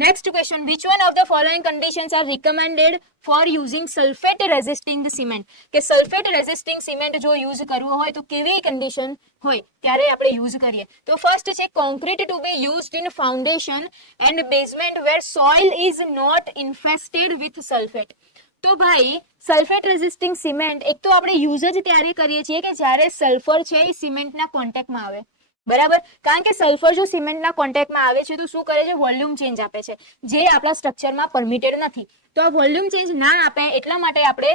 Next question, which one of the following conditions are recommended for using sulphate resisting cement? કે sulphate resisting cement જો use કરવું હોય તો કેવી condition હોય ત્યારે આપણે યુઝ કરીએ? તો ફર્સ્ટ છે concrete to be used in foundation and basement where soil is not infested with sulphate. તો ભાઈ સલ્ફેટ રેઝિસ્ટિંગ સિમેન્ટ એક તો આપણે યુઝ જ ત્યારે કરીએ છીએ કે જ્યારે સલ્ફર છે એ સિમેન્ટના કોન્ટેક્ટમાં આવે, બરાબર. કારણ કે સલ્ફર જો સિમેન્ટના કોન્ટેક્ટમાં આવે છે તો શું કરે છે? વોલ્યુમ ચેન્જ આપે છે, જે આપણા સ્ટ્રક્ચરમાં પરમિટેડ નથી. તો આ વોલ્યુમ ચેન્જ ના આપે એટલા માટે આપણે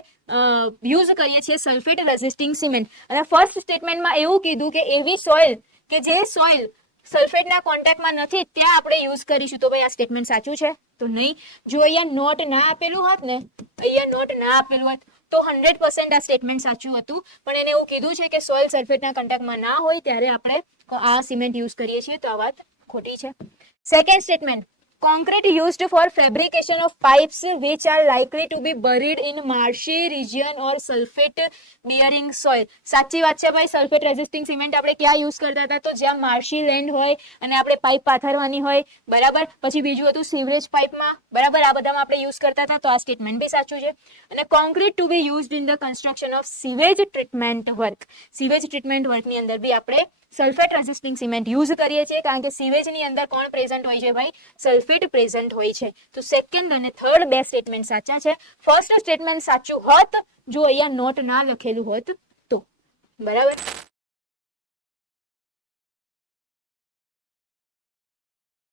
યુઝ કરીએ છીએ સલ્ફેટ રેઝિસ્ટિંગ સિમેન્ટ. અને ફર્સ્ટ સ્ટેટમેન્ટમાં એવું કીધું કે એવી સોઇલ કે જે સોઇલ સલ્ફેટના કોન્ટેક્ટમાં નથી ત્યાં આપણે યુઝ કરીશું. તો ભાઈ આ સ્ટેટમેન્ટ સાચું છે? તો નહીં. જો અહીંયા નોટ ના આપેલું હોત ને, અહીંયા નોટ ના આપેલું હોત તો 100% આ સ્ટેટમેન્ટ સાચું હતું. પણ એને એવું કીધું છે કે સોઇલ સલ્ફેટના કોન્ટેક્ટમાં ના હોય ત્યારે આપણે આ સિમેન્ટ યુઝ કરીએ છીએ, તો આ વાત ખોટી છે. Second statement, concrete used for fabrication of pipes which are likely to be buried in marshy region or sulfate bearing soil. સાચી વાત છે ભાઈ. સલ્ફેટ રેઝિસ્ટિંગ સિમેન્ટ આપણે ક્યાં યુઝ કરતા હતા? તો જ્યાં માર્શી લેન્ડ હોય અને આપણે પાઇપ પાથરવાની હોય, બરાબર. પછી બીજું હતું સીવરેજ પાઇપમાં, બરાબર. આ બધામાં આપણે યુઝ કરતા હતા. તો આ સ્ટેટમેન્ટ બી સાચું છે. અને concrete to be used in the construction of sewage treatment work. Sewage treatment વર્કની અંદર બી આપણે સલ્ફેટ રેઝિસ્ટિંગ સિમેન્ટ યુઝ કરીએ છીએ કારણ કે સીવેજની અંદર કોણ પ્રેઝન્ટ હોય છે ભાઈ? સલ્ફેટ પ્રેઝન્ટ હોય છે. તો સેકન્ડ અને થર્ડ બે સ્ટેટમેન્ટ સાચા છે. ફર્સ્ટ સ્ટેટમેન્ટ સાચું હોત જો અહીંયા નોટ ના લખેલું હોત તો, બરાબર.